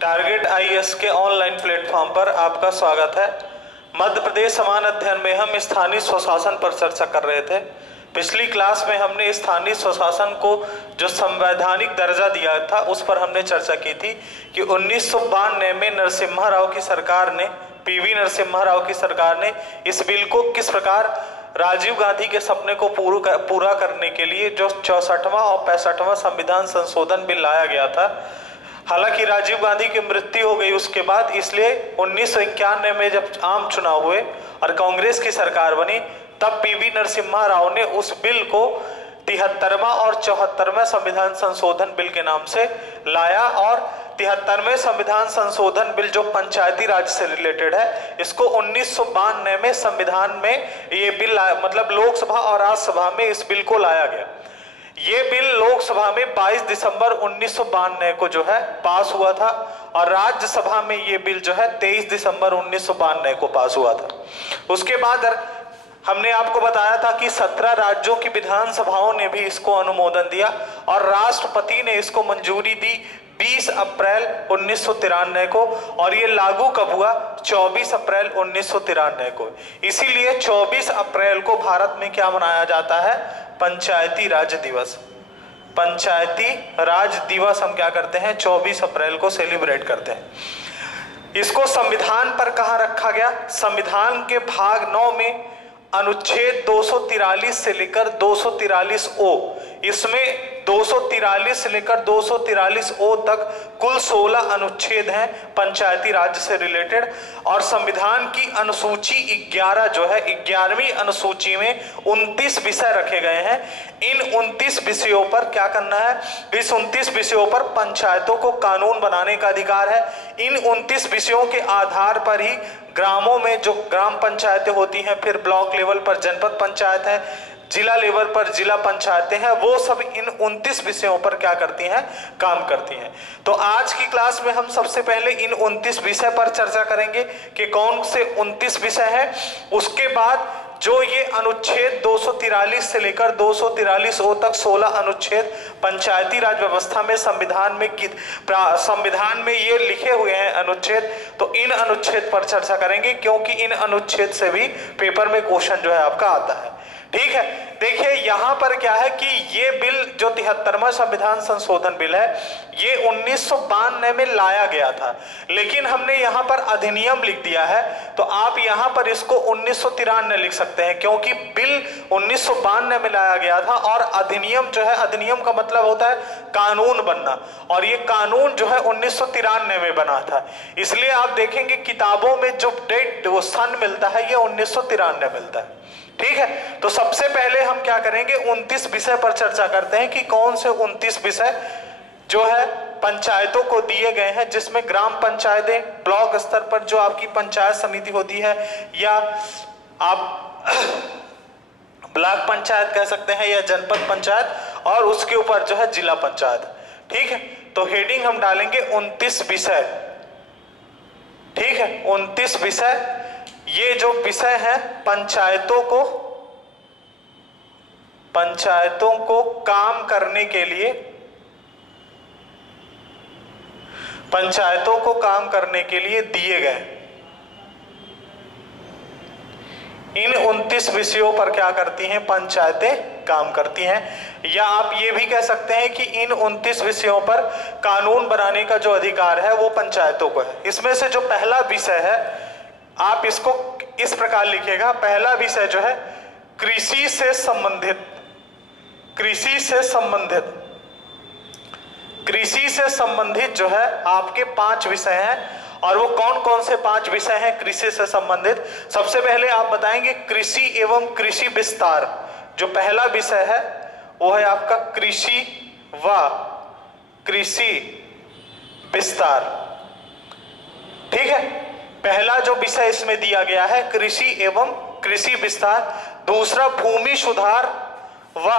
Target IAS के online platform पर आपका स्वागत है। मध्य प्रदेश समान अध्ययन में हम स्थानीय स्वशासन पर चर्चा कर रहे थे। पिछली क्लास में हमने स्थानीय स्वशासन को जो संवैधानिक दर्जा दिया था उस पर हमने चर्चा की थी कि 1992 में नरसिम्हा राव की सरकार ने, पीवी नरसिम्हा राव की सरकार ने इस बिल को किस प्रकार राजीव गांधी के सपने को पूरा करने के लिए जो 64वां और 65वां संविधान संशोधन बिल लाया गया था। हालांकि राजीव गांधी की मृत्यु हो गई उसके बाद, इसलिए 1991 में जब आम चुनाव हुए और कांग्रेस की सरकार बनी तब पीवी नरसिम्हा राव ने उस बिल को 73वां और 74वां संविधान संशोधन बिल के नाम से लाया और 73वें संविधान संशोधन बिल जो पंचायती राज से रिलेटेड है, इसको 1992 में संविधान में ये बिल मतलब लोकसभा और राज्यसभा में इस बिल को लाया गया। ये बिल लोकसभा में 22 दिसंबर 1992 को जो है पास हुआ था और राज्यसभा में ये बिल जो है 23 दिसंबर 1992 को पास हुआ था। उसके बाद हमने आपको बताया था कि 17 राज्यों की विधानसभाओं ने भी इसको अनुमोदन दिया और राष्ट्रपति ने इसको मंजूरी दी 20 अप्रैल 1993 को और ये लागू कब हुआ? 24 अप्रैल 1993 को। इसीलिए 24 अप्रैल को भारत में क्या मनाया जाता है? पंचायती राज दिवस। पंचायती राज दिवस हम क्या करते हैं? 24 अप्रैल को सेलिब्रेट करते हैं। इसको संविधान पर कहाँ रखा गया? संविधान के भाग 9 में अनुच्छेद 243 से लेकर 243 ओ, इसमें 243 से लेकर 243 ओ तक कुल 16 अनुच्छेद हैं पंचायती राज से रिलेटेड और संविधान की अनुसूची 11 जो है 11वीं अनुसूची में 29 विषय रखे गए हैं। इन 29 विषयों पर क्या करना है? इस 29 विषयों पर पंचायतों को कानून बनाने का अधिकार है। इन 29 विषयों के आधार पर ही ग्रामों में जो ग्राम पंचायतें होती हैं, फिर ब्लॉक लेवल पर जनपद पंचायत है, जिला लेवल पर जिला पंचायतें हैं, वो सब इन 29 विषयों पर क्या करती हैं? काम करती हैं। तो आज की क्लास में हम सबसे पहले इन 29 विषय पर चर्चा करेंगे कि कौन से 29 विषय हैं। उसके बाद जो ये अनुच्छेद 243 से लेकर 243 ओ तक 16 अनुच्छेद पंचायती राज व्यवस्था में संविधान में ये लिखे हुए हैं अनुच्छेद, तो इन अनुच्छेद पर चर्चा करेंगे क्योंकि इन अनुच्छेद से भी पेपर में क्वेश्चन जो है आपका आता है। ठीक है, देखिए यहां पर क्या है कि ये बिल जो 73वां संविधान संशोधन बिल है ये 1992 में लाया गया था, लेकिन हमने यहां पर अधिनियम लिख दिया है, तो आप यहां पर इसको 1993 लिख सकते हैं क्योंकि बिल 1992 में लाया गया था और अधिनियम जो है, अधिनियम का मतलब होता है कानून बनना, और ये कानून जो है 1993 में बना था। इसलिए आप देखेंगे किताबों में जो डेट वो सन मिलता है ये 1993 मिलता है। ठीक है, तो सबसे पहले हम क्या करेंगे? 29 विषय पर चर्चा करते हैं कि कौन से 29 विषय जो है पंचायतों को दिए गए हैं, जिसमें ग्राम पंचायतें, ब्लॉक स्तर पर जो आपकी पंचायत समिति होती है या आप ब्लॉक पंचायत कह सकते हैं या जनपद पंचायत, और उसके ऊपर जो है जिला पंचायत। ठीक है, तो हेडिंग हम डालेंगे 29 विषय। ठीक है, 29 विषय। ये जो विषय है पंचायतों को काम करने के लिए, पंचायतों को काम करने के लिए दिए गए। इन 29 विषयों पर क्या करती हैं? पंचायतें काम करती हैं। या आप ये भी कह सकते हैं कि इन 29 विषयों पर कानून बनाने का जो अधिकार है वो पंचायतों को है। इसमें से जो पहला विषय है आप इसको इस प्रकार लिखिएगा। पहला विषय जो है कृषि से संबंधित, कृषि से संबंधित, कृषि से संबंधित जो है आपके 5 विषय हैं। और वो कौन कौन से 5 विषय हैं कृषि से संबंधित? सबसे पहले आप बताएंगे कृषि एवं कृषि विस्तार। जो पहला विषय है वो है आपका कृषि व कृषि विस्तार। ठीक है, पहला जो विषय इसमें दिया गया है कृषि एवं कृषि विस्तार। दूसरा भूमि सुधार व,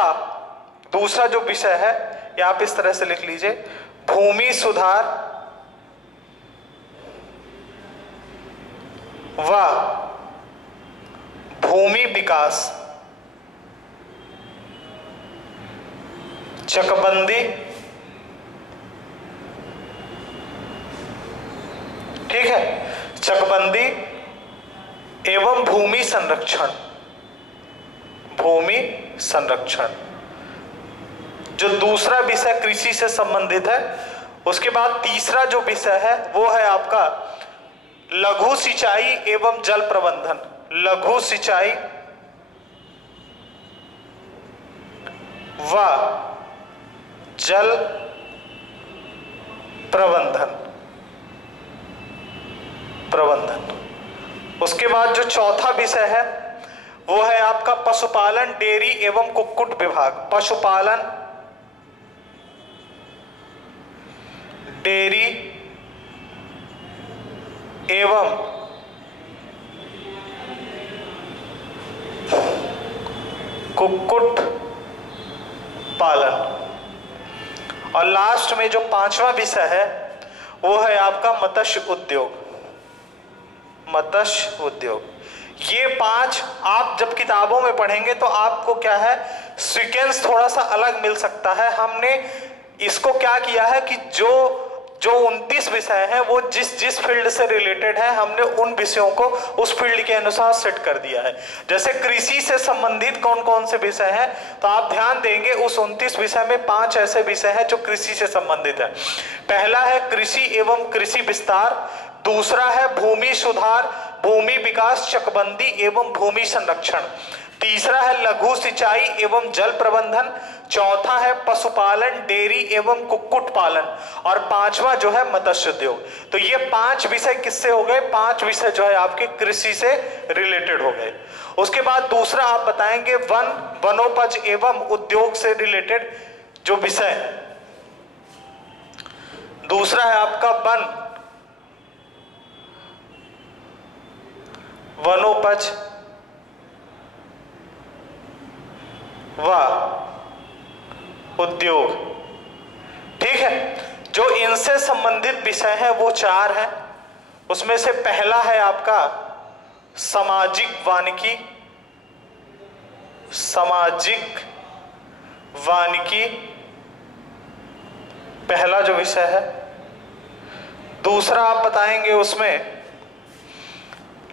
दूसरा जो विषय है ये आप इस तरह से लिख लीजिए, भूमि सुधार व भूमि विकास। चकबंदी, ठीक है, चकबंदी एवं भूमि संरक्षण, भूमि संरक्षण। जो दूसरा विषय कृषि से संबंधित है। उसके बाद तीसरा जो विषय है वो है आपका लघु सिंचाई एवं जल प्रबंधन, लघु सिंचाई व जल प्रबंधन। उसके बाद जो चौथा विषय है वो है आपका पशुपालन, डेयरी एवं कुक्कुट विभाग, पशुपालन, डेयरी एवं कुक्कुट पालन। और लास्ट में जो पांचवा विषय है वो है आपका मत्स्य उद्योग, मत्स्य उद्योग। ये पांच आप जब किताबों में पढ़ेंगे तो आपको क्या है, सीक्वेंस थोड़ा सा अलग मिल सकता है। हमने इसको क्या किया है कि जो 29 विषय हैं वो जिस फील्ड से रिलेटेड है हमने उन विषयों को उस फील्ड के अनुसार सेट कर दिया है। जैसे कृषि से संबंधित कौन कौन से विषय हैं, तो आप ध्यान देंगे उस 29 विषय में 5 ऐसे विषय हैं जो कृषि से संबंधित है। पहला है कृषि एवं कृषि विस्तार, दूसरा है भूमि सुधार, भूमि विकास, चकबंदी एवं भूमि संरक्षण, तीसरा है लघु सिंचाई एवं जल प्रबंधन, चौथा है पशुपालन, डेयरी एवं कुक्कुट पालन, और पांचवा जो है मत्स्य उद्योग। तो ये 5 विषय किससे हो गए, 5 विषय जो है आपके कृषि से रिलेटेड हो गए। उसके बाद दूसरा आप बताएंगे वनोपज एवं उद्योग से रिलेटेड जो विषय, दूसरा है आपका वनोपज व उद्योग, ठीक है। जो इनसे संबंधित विषय है वो 4 हैं। उसमें से पहला है आपका सामाजिक वानिकी, सामाजिक वानिकी पहला जो विषय है। दूसरा आप बताएंगे उसमें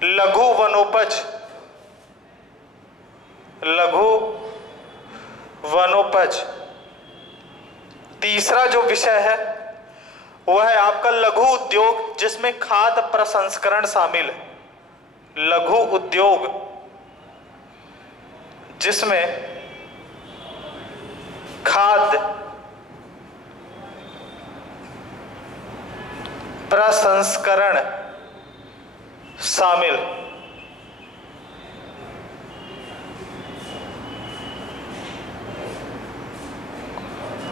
लघु वनोपज, लघु वनोपज। तीसरा जो विषय है वो है आपका लघु उद्योग जिसमें खाद्य प्रसंस्करण शामिल है, लघु उद्योग जिसमें खाद्य प्रसंस्करण शामिल।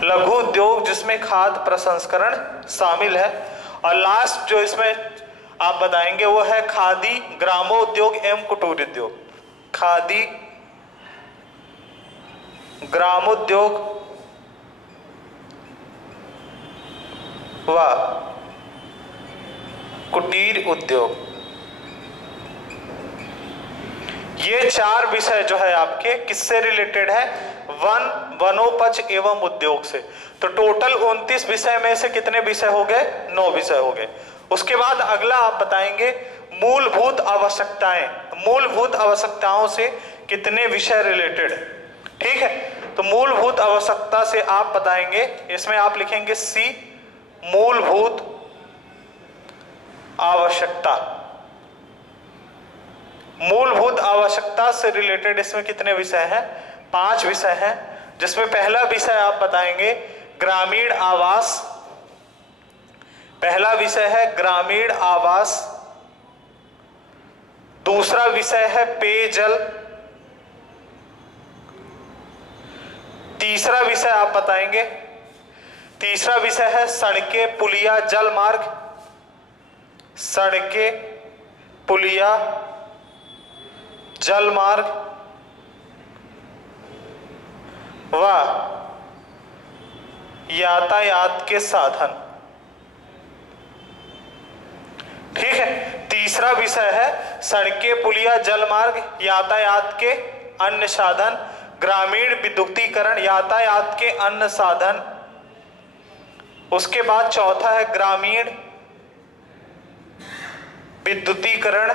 लघु उद्योग जिसमें खाद्य प्रसंस्करण शामिल है। और लास्ट जो इसमें आप बताएंगे वो है खादी ग्रामोद्योग एवं कुटीर उद्योग, खादी ग्रामोद्योग व कुटीर उद्योग। ये 4 विषय जो है आपके किससे रिलेटेड है, वनोपज एवं उद्योग से। तो टोटल 29 विषय में से कितने विषय हो गए, 9 विषय हो गए। उसके बाद अगला आप बताएंगे मूलभूत आवश्यकताएं, मूलभूत आवश्यकताओं से कितने विषय रिलेटेड है, ठीक है। तो मूलभूत आवश्यकता से आप बताएंगे, इसमें आप लिखेंगे सी, मूलभूत आवश्यकता। मूलभूत आवश्यकता से रिलेटेड इसमें कितने विषय हैं, 5 विषय हैं। जिसमें पहला विषय आप बताएंगे ग्रामीण आवास, पहला विषय है ग्रामीण आवास। दूसरा विषय है पेयजल। तीसरा विषय आप बताएंगे, तीसरा विषय है सड़कें, पुलिया, जल मार्ग, सड़कें, पुलिया, जल मार्ग व यातायात के साधन, ठीक है। तीसरा विषय है सड़कें, पुलिया, जल मार्ग, यातायात के अन्य साधन, ग्रामीण विद्युतीकरण, यातायात के अन्य साधन। उसके बाद चौथा है ग्रामीण विद्युतीकरण,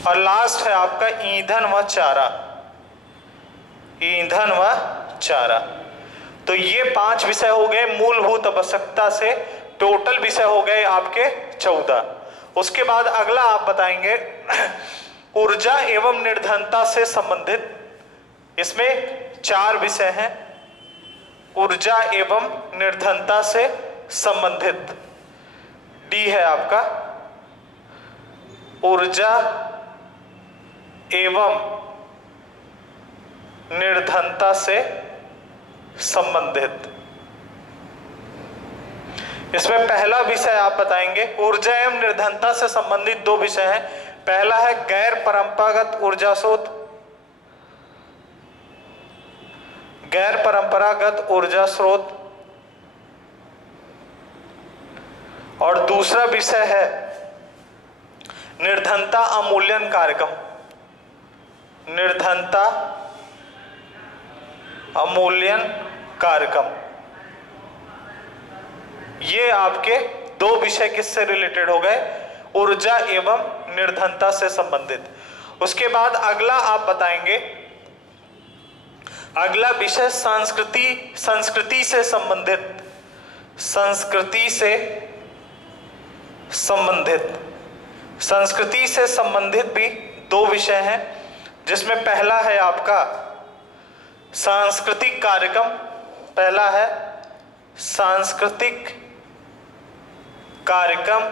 और लास्ट है आपका ईंधन व चारा। ईंधन व चारा। तो ये 5 विषय हो गए मूलभूत आवश्यकता से, टोटल विषय हो गए आपके 14। उसके बाद अगला आप बताएंगे ऊर्जा एवं निर्धनता से संबंधित। इसमें 4 विषय हैं ऊर्जा एवं निर्धनता से संबंधित। डी है आपका ऊर्जा एवं निर्धनता से संबंधित। इसमें पहला विषय आप बताएंगे ऊर्जा एवं निर्धनता से संबंधित 2 विषय हैं। पहला है गैर परंपरागत ऊर्जा स्रोत, गैर परंपरागत ऊर्जा स्रोत, और दूसरा विषय है निर्धनता अवमूल्यन कार्यक्रम। निर्धनता अवमूल्यन कार्यक्रम। ये आपके 2 विषय किससे रिलेटेड हो गए? ऊर्जा एवं निर्धनता से संबंधित। उसके बाद अगला आप बताएंगे अगला विषय संस्कृति से संबंधित। संस्कृति से संबंधित भी 2 विषय हैं, जिसमें पहला है आपका सांस्कृतिक कार्यक्रम। पहला है सांस्कृतिक कार्यक्रम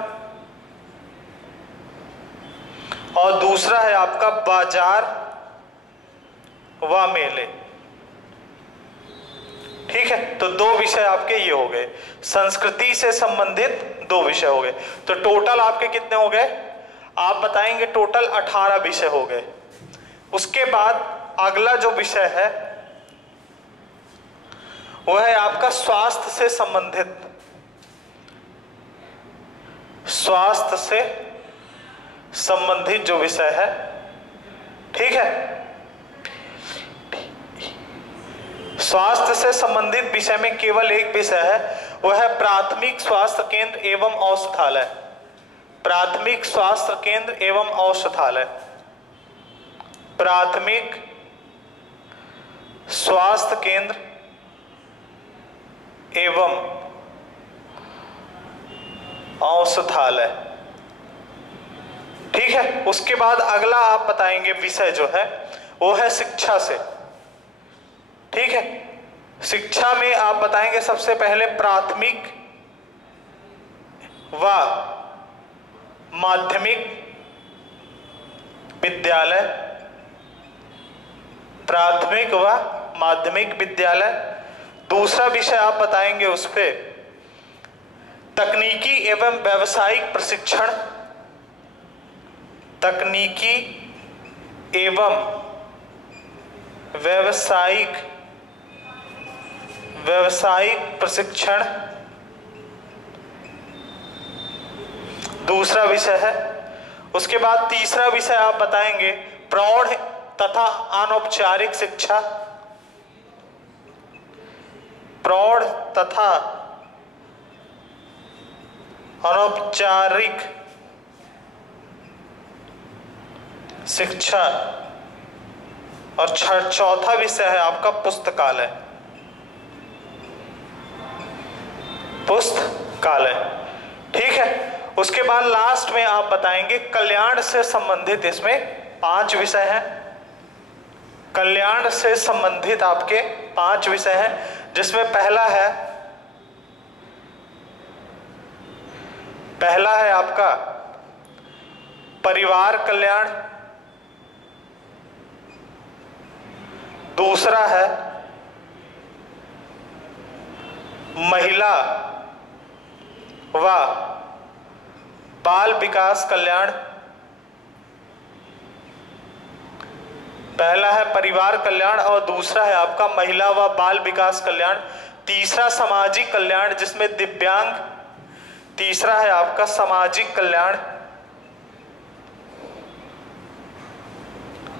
और दूसरा है आपका बाजार व मेले। ठीक है, तो 2 विषय आपके ये हो गए, संस्कृति से संबंधित 2 विषय हो गए। तो टोटल आपके कितने हो गए? आप बताएंगे टोटल 18 विषय हो गए। उसके बाद अगला जो विषय है वह है आपका स्वास्थ्य से संबंधित। स्वास्थ्य से संबंधित जो विषय है, ठीक है। स्वास्थ्य से संबंधित विषय में केवल एक विषय है, वह है प्राथमिक स्वास्थ्य केंद्र एवं औषधालय। प्राथमिक स्वास्थ्य केंद्र एवं औषधालय। प्राथमिक स्वास्थ्य केंद्र एवं औषधालय। ठीक है। उसके बाद अगला आप बताएंगे विषय जो है वो है शिक्षा से। ठीक है, शिक्षा में आप बताएंगे सबसे पहले प्राथमिक व माध्यमिक विद्यालय। प्राथमिक व माध्यमिक विद्यालय। दूसरा विषय आप बताएंगे उस पे तकनीकी एवं व्यावसायिक प्रशिक्षण। तकनीकी एवं व्यावसायिक प्रशिक्षण दूसरा विषय है। उसके बाद तीसरा विषय आप बताएंगे प्रौढ़ तथा अनौपचारिक शिक्षा। प्रौढ़ तथा अनौपचारिक शिक्षा। और चौथा विषय है आपका पुस्तकालय। पुस्तकालय। ठीक है। उसके बाद लास्ट में आप बताएंगे कल्याण से संबंधित। इसमें 5 विषय हैं। कल्याण से संबंधित आपके 5 विषय हैं, जिसमें पहला है आपका परिवार कल्याण। दूसरा है महिला व बाल विकास कल्याण। पहला है परिवार कल्याण और दूसरा है आपका महिला व बाल विकास कल्याण। तीसरा सामाजिक कल्याण जिसमें दिव्यांग। तीसरा है आपका सामाजिक कल्याण।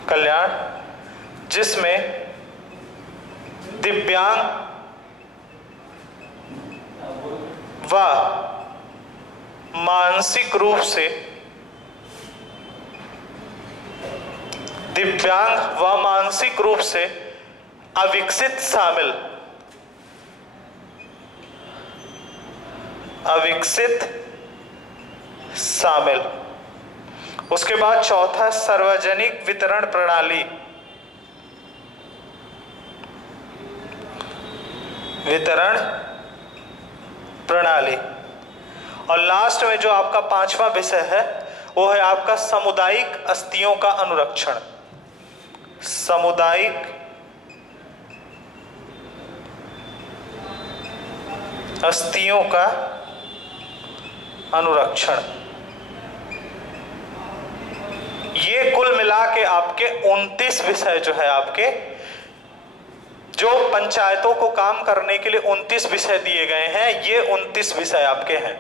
कल्याण, जिसमें दिव्यांग व मानसिक रूप से अविकसित शामिल। उसके बाद चौथा सार्वजनिक वितरण प्रणाली। और लास्ट में जो आपका पांचवा विषय है वो है आपका सामुदायिक अस्थियों का अनुरक्षण। सामुदायिक अस्थियों का अनुरक्षण। ये कुल मिला के आपके 29 विषय जो है आपके, जो पंचायतों को काम करने के लिए 29 विषय दिए गए हैं, ये 29 विषय आपके हैं।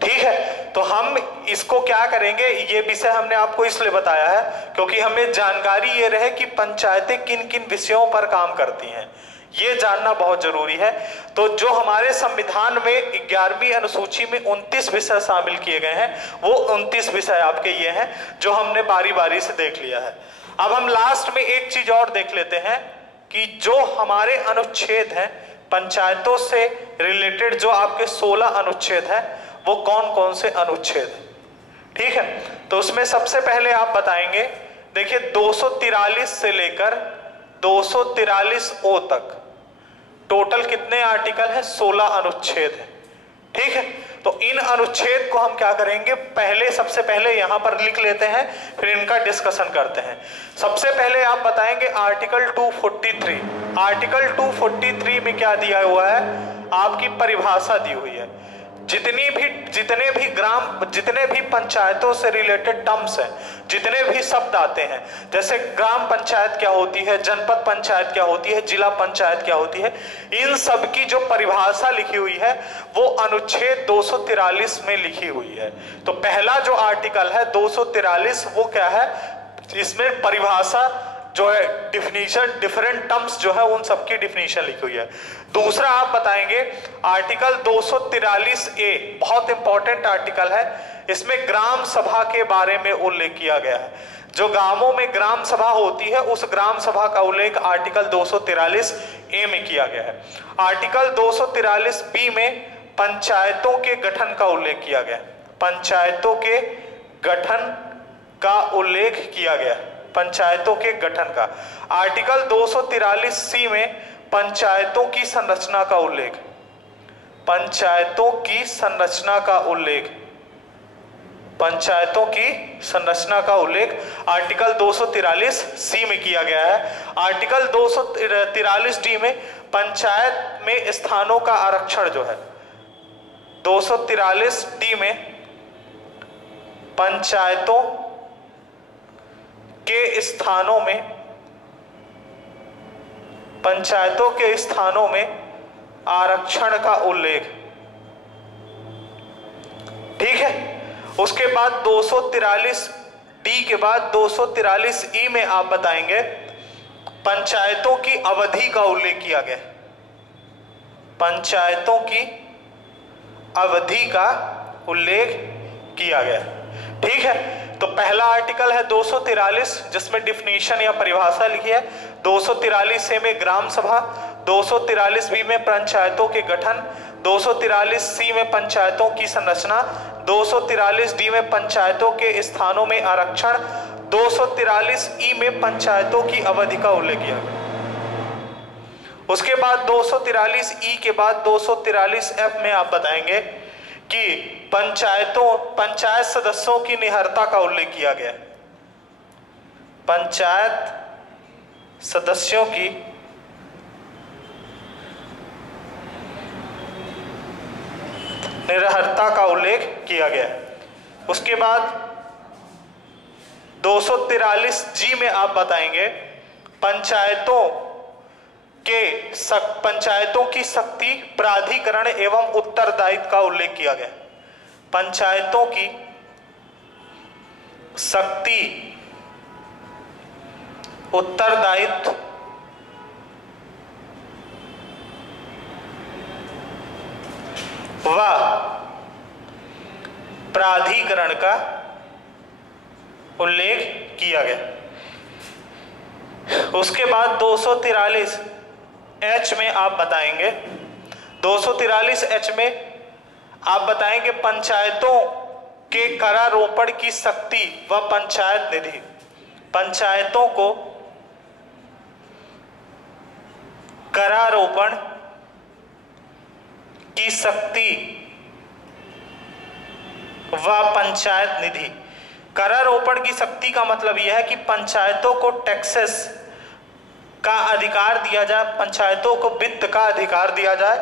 ठीक है, तो हम इसको क्या करेंगे, ये विषय हमने आपको इसलिए बताया है क्योंकि हमें जानकारी ये रहे कि पंचायतें किन किन विषयों पर काम करती हैं, ये जानना बहुत जरूरी है। तो जो हमारे संविधान में 11वीं अनुसूची में 29 विषय शामिल किए गए हैं, वो 29 विषय आपके ये हैं जो हमने बारी बारी से देख लिया है। अब हम लास्ट में एक चीज और देख लेते हैं कि जो हमारे अनुच्छेद हैं पंचायतों से रिलेटेड, जो आपके 16 अनुच्छेद हैं, वो कौन कौन से अनुच्छेद हैं। ठीक है, तो उसमें सबसे पहले आप बताएंगे, देखिए 243 से लेकर 243 ओ तक टोटल कितने आर्टिकल हैं, 16 अनुच्छेद हैं। ठीक है, तो इन अनुच्छेद को हम क्या करेंगे, सबसे पहले यहां पर लिख लेते हैं, फिर इनका डिस्कशन करते हैं। सबसे पहले आप बताएंगे आर्टिकल 243। आर्टिकल 243 में क्या दिया हुआ है, आपकी परिभाषा दी हुई है। जितने भी पंचायतों से रिलेटेड टर्म्स हैं, जितने भी शब्द आते हैं, जैसे ग्राम पंचायत क्या होती है, जनपद पंचायत क्या होती है, जिला पंचायत क्या होती है, इन सब की जो परिभाषा लिखी हुई है वो अनुच्छेद 243 में लिखी हुई है। तो पहला जो आर्टिकल है 243, वो क्या है, इसमें परिभाषा जो है, डिफिनीशन, डिफरेंट टर्म्स जो है उन सबकी डिफिनीशन लिखी हुई है। दूसरा आप बताएंगे आर्टिकल 243 ए, बहुत इंपॉर्टेंट आर्टिकल है। इसमें ग्राम सभा के बारे में उल्लेख किया गया है। जो गांवों में ग्राम सभा होती है, उस ग्राम सभा का उल्लेख आर्टिकल 243 ए में किया गया है। आर्टिकल 243 बी में पंचायतों के गठन का उल्लेख किया गया है। पंचायतों के गठन का उल्लेख किया गया है, पंचायतों के गठन का। आर्टिकल 243 सी में पंचायतों की संरचना का उल्लेख, पंचायतों की संरचना का उल्लेख, पंचायतों की संरचना का उल्लेख आर्टिकल 243 सी में किया गया है। आर्टिकल 243 डी में पंचायत में स्थानों का आरक्षण जो है, 243 डी में पंचायतों के स्थानों में, पंचायतों के स्थानों में आरक्षण का उल्लेख। ठीक है, उसके बाद 243 डी के बाद 243 ई में आप बताएंगे पंचायतों की अवधि का उल्लेख किया गया। पंचायतों की अवधि का उल्लेख किया गया। ठीक है, तो पहला आर्टिकल है 243 जिसमें डिफिनीशन या परिभाषा लिखी है। 243 ए में ग्राम सभा, 243 बी में पंचायतों के गठन, 243 सी में पंचायतों की संरचना, 243 डी में पंचायतों के स्थानों में आरक्षण, 243 ई में पंचायतों की अवधि का उल्लेख किया गया। उसके बाद 243 ई के बाद 243 एफ में आप बताएंगे कि पंचायत सदस्यों की निहरता का उल्लेख किया गया। पंचायत सदस्यों की निरहरता का उल्लेख किया गया। उसके बाद 243 जी में आप बताएंगे पंचायतों की शक्ति, प्राधिकरण एवं उत्तरदायित्व का उल्लेख किया गया। पंचायतों की शक्ति, उत्तरदायित्व व प्राधिकरण का उल्लेख किया गया। उसके बाद 243 एच में आप बताएंगे, 243 एच में आप बताएंगे पंचायतों के करारोपण की शक्ति व पंचायत निधि। पंचायतों को करारोपण की शक्ति व पंचायत निधि। करारोपण की शक्ति का मतलब यह है कि पंचायतों को टैक्सेस का अधिकार दिया जाए, पंचायतों को वित्त का अधिकार दिया जाए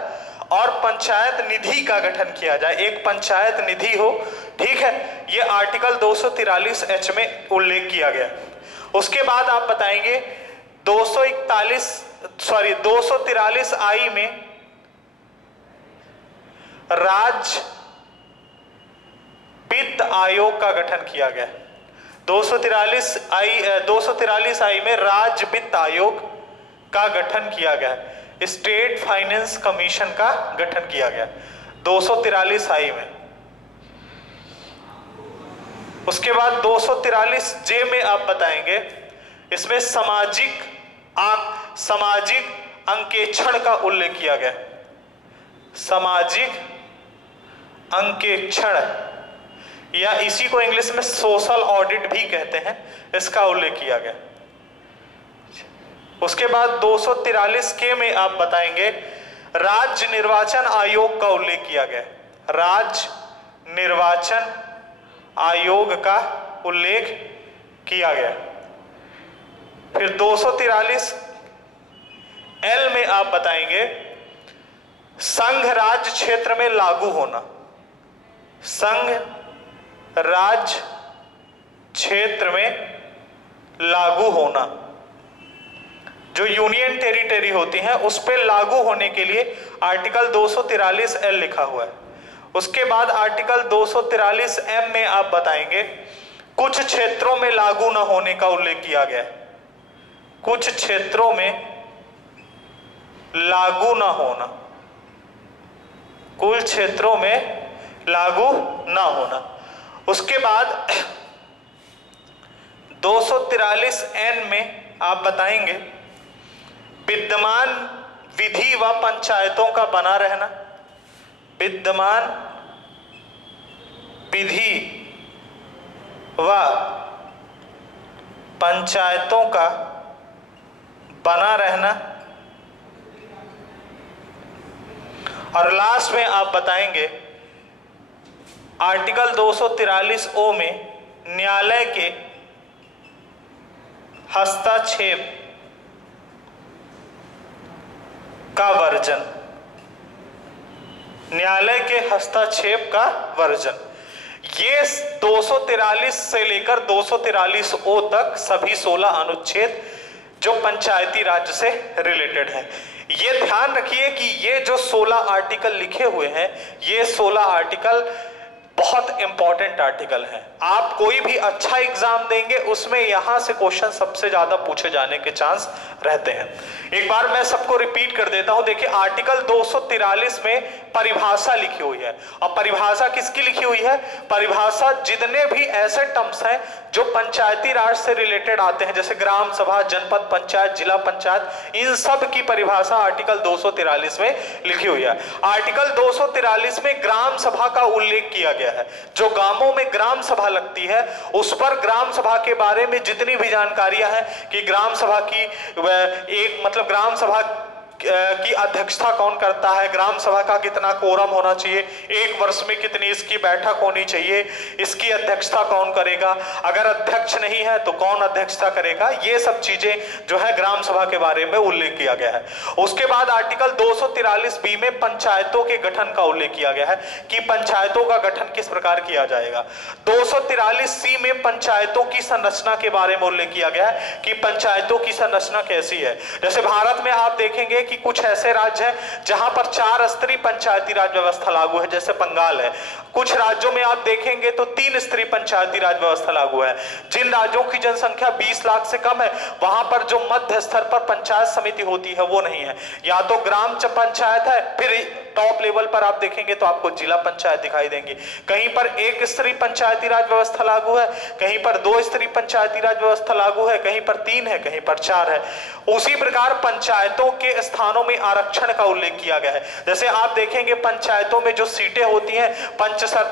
और पंचायत निधि का गठन किया जाए, एक पंचायत निधि हो। ठीक है, ये आर्टिकल 243 एच में उल्लेख किया गया। उसके बाद आप बताएंगे 243 आई में राज्य वित्त आयोग का गठन किया गया। 243 आई में राज्य वित्त आयोग का गठन किया गया, स्टेट फाइनेंस कमीशन का गठन किया गया 243 आई में। उसके बाद 243 जे में आप बताएंगे, इसमें सामाजिक अंकेक्षण का उल्लेख किया गया। सामाजिक अंकेक्षण या इसी को इंग्लिश में सोशल ऑडिट भी कहते हैं, इसका उल्लेख किया गया। उसके बाद 243 के में आप बताएंगे राज्य निर्वाचन आयोग का उल्लेख किया गया। राज्य निर्वाचन आयोग का उल्लेख किया गया। फिर 243 एल में आप बताएंगे संघ राज्य क्षेत्र में लागू होना। संघ राज्य क्षेत्र में लागू होना, जो यूनियन टेरिटरी होती हैं उस पे लागू होने के लिए आर्टिकल 243 एल लिखा हुआ है। उसके बाद आर्टिकल 243 एम में आप बताएंगे कुछ क्षेत्रों में लागू न होने का उल्लेख किया गया है। कुछ क्षेत्रों में लागू न होना, कुल क्षेत्रों में लागू न होना। उसके बाद 243 एन में आप बताएंगे विद्यमान विधि व पंचायतों का बना रहना। विद्यमान विधि व पंचायतों का बना रहना। और लास्ट में आप बताएंगे आर्टिकल 243 ओ में न्यायालय के हस्तक्षेप का वर्जन। न्यायालय के हस्तक्षेप का वर्जन। ये 243 से लेकर 243 ओ तक सभी 16 अनुच्छेद जो पंचायती राज से रिलेटेड है। ये ध्यान रखिए कि ये जो 16 आर्टिकल लिखे हुए हैं, ये 16 आर्टिकल बहुत इंपॉर्टेंट आर्टिकल हैं। आप कोई भी अच्छा एग्जाम देंगे उसमें यहां से क्वेश्चन सबसे ज्यादा पूछे जाने के चांस रहते हैं। एक बार मैं सबको रिपीट कर देता हूं। देखिए आर्टिकल 243 में परिभाषा लिखी हुई है। और परिभाषा किसकी लिखी हुई है? परिभाषा जितने भी ऐसे टर्म्स हैं जो पंचायती राज से रिलेटेड आते हैं, जैसे ग्राम सभा, जनपद पंचायत, जिला पंचायत, इन सब की परिभाषा आर्टिकल 243 में लिखी हुई है। आर्टिकल 243 में ग्राम सभा का उल्लेख किया गया है। जो गांवों में ग्राम सभा लगती है उस पर ग्राम सभा के बारे में जितनी भी जानकारियां हैं कि ग्राम सभा की ग्राम सभा की अध्यक्षता कौन करता है, ग्राम सभा का कितना कोरम होना चाहिए, एक वर्ष में कितनी इसकी बैठक होनी चाहिए, इसकी अध्यक्षता कौन करेगा, अगर अध्यक्ष नहीं है तो कौन अध्यक्षता करेगा, ये सब चीजें जो है ग्राम सभा के बारे में उल्लेख किया गया है। उसके बाद आर्टिकल 243 बी में पंचायतों के गठन का उल्लेख किया गया है कि पंचायतों का गठन किस प्रकार किया जाएगा। 243 सी में पंचायतों की संरचना के बारे में उल्लेख किया गया है कि पंचायतों की संरचना कैसी है। जैसे भारत में आप देखेंगे कि कुछ ऐसे राज्य हैं जहां पर 4 स्तरीय पंचायती राज व्यवस्था लागू है, जैसे बंगाल है। कुछ राज्यों में आप देखेंगे तो 3 स्तरीय पंचायती राज व्यवस्था लागू है। जिन राज्यों की जनसंख्या 20 लाख से कम है वहां पर जो मध्य स्तर पर पंचायत समिति होती है वो नहीं है, या तो ग्राम पंचायत है, फिर टॉप लेवल पर आप देखेंगे तो आपको जिला पंचायत दिखाई देंगी। कहीं पर 1 स्तरीय पंचायती राज व्यवस्था लागू है, कहीं पर 2 स्तरीय पंचायती राज व्यवस्था लागू है, कहीं पर 3 है, कहीं पर 4 है। उसी प्रकार पंचायतों के स्थानों में आरक्षण का उल्लेख किया गया है। जैसे आप देखेंगे पंचायतों में जो सीटें होती हैं,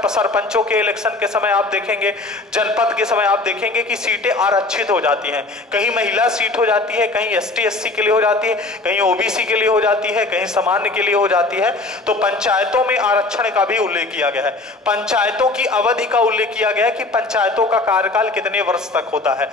सरपंचों के इलेक्शन के समय आप देखेंगे, जनपद के समय आप देखेंगे कि सीटें आरक्षित हो जाती हैं। कहीं महिला सीट हो जाती है, कहीं ST SC के लिए हो जाती है, कहीं OBC के लिए हो जाती है, कहीं सामान्य के लिए हो जाती है। तो पंचायतों में आरक्षण का भी उल्लेख किया गया है। पंचायतों की अवधि का उल्लेख किया गया है कि पंचायतों का कार्यकाल कितने वर्ष तक होता है।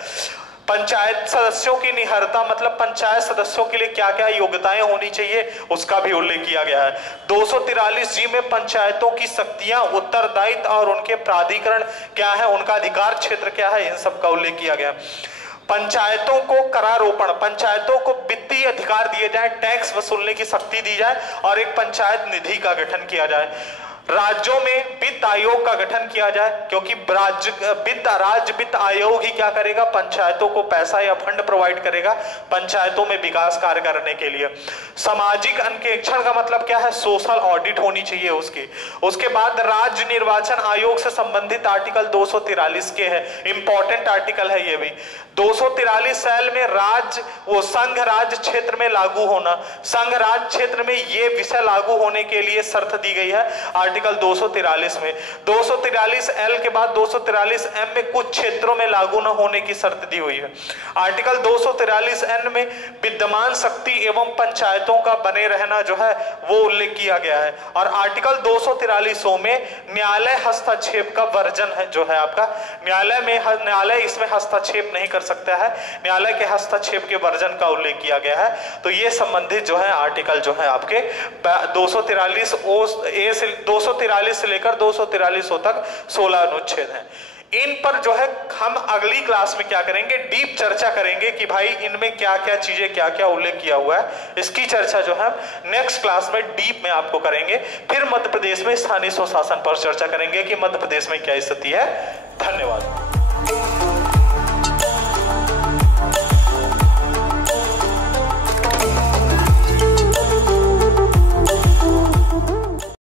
पंचायत सदस्यों की निहरता मतलब पंचायत सदस्यों के लिए क्या क्या योग्यताएं होनी चाहिए उसका भी उल्लेख किया गया है। 243G में पंचायतों की शक्तियां, उत्तरदायित्व और उनके प्राधिकरण क्या है, उनका अधिकार क्षेत्र क्या है, इन सब का उल्लेख किया गया। पंचायतों को करारोपण, पंचायतों को वित्तीय अधिकार दिए जाए, टैक्स वसूलने की शक्ति दी जाए और एक पंचायत निधि का गठन किया जाए। राज्यों में वित्त आयोग का गठन किया जाए, क्योंकि राज्य वित्त आयोग ही क्या करेगा, पंचायतों को पैसा या फंड प्रोवाइड करेगा पंचायतों में विकास कार्य करने के लिए। सामाजिक अंकेक्षण का मतलब क्या है, सोशल ऑडिट होनी चाहिए उसकी। उसके बाद राज्य निर्वाचन आयोग से संबंधित आर्टिकल 243 के है, इंपॉर्टेंट आर्टिकल है ये भी। 243 सेल में संघ राज्य क्षेत्र में लागू होना, संघ राज्य क्षेत्र में ये विषय लागू होने के लिए शर्त दी गई है आर्टिकल 243 में। 243L के बाद 243M में कुछ क्षेत्रों में लागू न होने की शर्त दी हुई है। आर्टिकल 243N में विद्यमान शक्ति एवं पंचायतों का बने रहना जो है वो उल्लेख किया गया है। और आर्टिकल 243 में न्यायालय हस्तक्षेप का वर्जन है जो है आपका, न्यायालय इसमें हस्तक्षेप नहीं कर सकता है, न्यायालय के हस्तक्षेप के वर्जन का उल्लेख किया गया है। तो ये संबंधित जो है आर्टिकल जो है आपके 243 से लेकर 243 तक 16 अनुच्छेद हैं। इन पर जो है हम अगली क्लास में क्या करेंगे, डीप चर्चा करेंगे कि भाई इनमें क्या क्या चीजें, क्या क्या उल्लेख किया हुआ है। इसकी चर्चा जो है नेक्स्ट क्लास में डीप में आपको करेंगे। फिर मध्य प्रदेश में स्थानीय स्वशासन पर चर्चा करेंगे कि मध्य प्रदेश में क्या स्थिति है। धन्यवाद।